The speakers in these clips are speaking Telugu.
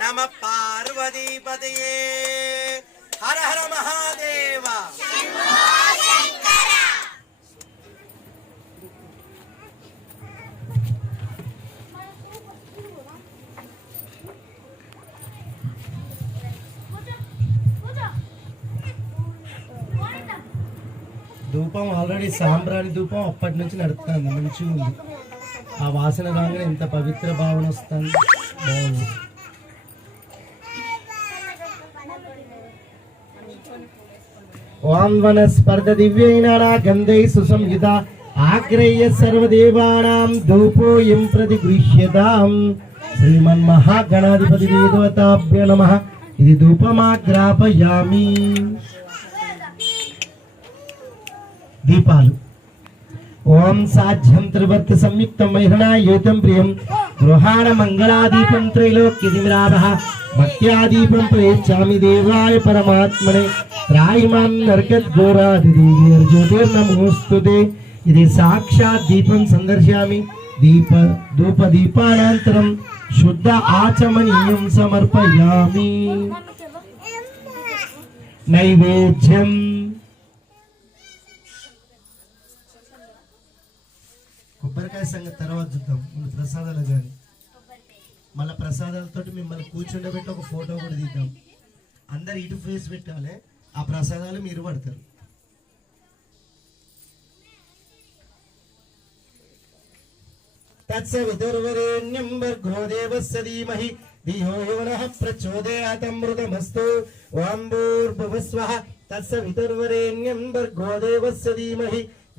నమ పార్వతీపతయే హర హర మహాదేవ ధూపం ఆల్రెడీ సాంబ్రాణి ధూపం అప్పటి నుంచి నడుస్తుంది మంచిగా ఉంది ఆ వాసన రాగానే ఎంత పవిత్ర భావన వస్తుంది. బాగుంది. ఓం వనస్పర్ధ దివ్యైనా గంధై సుసంహిత ఆగ్రహ్య సర్వదేవానాం ధూపోయం ప్రతి గృహ్యతాం శ్రీమన్ మహాగణాధిపతి దేవతాభ్య నమ. ఇది ధూపమాగ్రాపయామి. దీపాలు. ఓం సాధ్యం త్రివర్త సంయుక్తం మహిళా యోతం ప్రియం. గృహాణ మంగళాదీపం త్రైలోక్యదిమిరాభ భక్త్యాదీపం ప్రయచ్చామి దేవాయ పరమాత్మనే. రాయిమాన్ నరకత్ ఘోరాదిర్జ్యోతిర్నమోస్తుతే ఇది సాక్షాత్ దీపం సందర్శయామి. దీప ధూప దీపానంతరం శుద్ధ ఆచమనీయం సమర్పయామి. నైవేద్యం తర్వాత చూద్దాం ముందు ప్రసాదాలు కానీ మళ్ళీ ప్రసాదాలతో మిమ్మల్ని కూర్చుండబెట్టి ఒక ఫోటో కూడా తీద్దాం అందరు ఇటు ఫేస్ పెట్టాలి ఆ ప్రసాదాలు మీరు పడతారు. తత్సవితుర్వరేణ్యం భర్గో దేవస్య ధీమహి ధియో యో ప్రచోదయాతమృతమస్తు ఓం భూర్భువస్వః తత్సవితుర్వరేణ్యం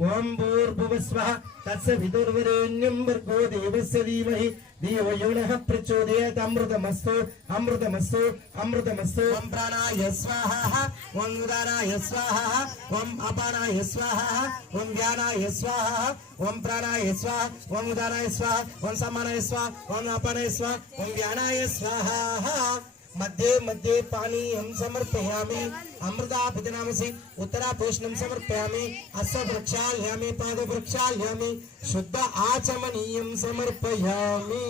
ओम भूर्भुवस्व तस्य भर्गो देवस्य धीमहि। धियो अमृतमस्तु अमृतमस्तु अमृतमस्तु। ॐ प्राणाय स्वाहा ॐ उदानाय स्वाहा ॐ अपानाय स्वाहा ॐ ज्ञानाय स्वाहा ॐ प्राणाय स्वाहा ॐ उदानाय स्वाहा ॐ समानाय स्वाहा ॐ अपानाय स्वाहा ॐ ज्ञानाय स्वाहा। मध्ये मध्ये पानी हम समर्पयामि। अमृताभिजनामसि उत्तराभूषणं अस अस्य पाद पादवृक्षाल्यामि। शुद्ध आचमनीय समर्पयामी।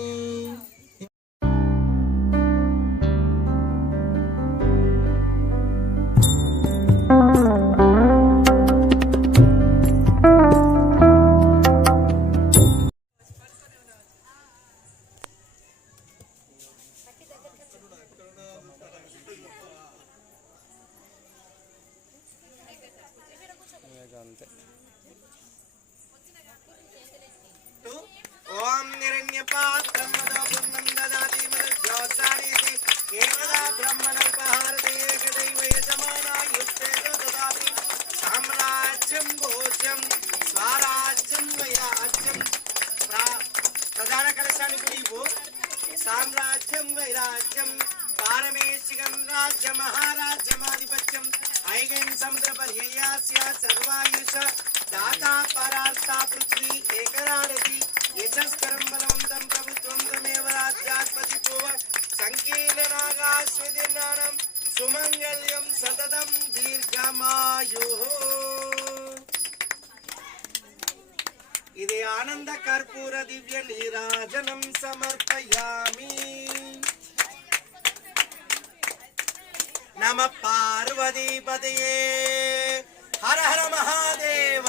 ఓం నిరణ్యపాత్రం మదోపన్నం దదాతి మదజ్యోత్సారీతి ఏకదా బ్రహ్మణోపహారతి ఏకదైవ యజమానాయుస్తేన దదాతి సామ్రాజ్యం భోజ్యం స్వరాజ్యం వయాజ్యం ప్రధాన కలశానికి సామ్రాజ్యం వైరాజ్యం పారమేశికం రాజ్య మహారాజ్యమాధిపత్యం ఐగం సముద్ర పర్యయాస్య సర్వాయుష దాతా పరార్తా పృథ్వీ ఏకరాడతి యశస్కరం బలవంతం ప్రభుత్వం తమేవ రాజ్యాధిపతి భువ సంకీర్ణనాగాశ్వదినానం సుమంగళ్యం సతతం దీర్ఘమాయు ఇది ఆనంద కర్పూర దివ్య నీరాజనం సమర్పయామి नमः पार्वतीपतये हर हर महादेव।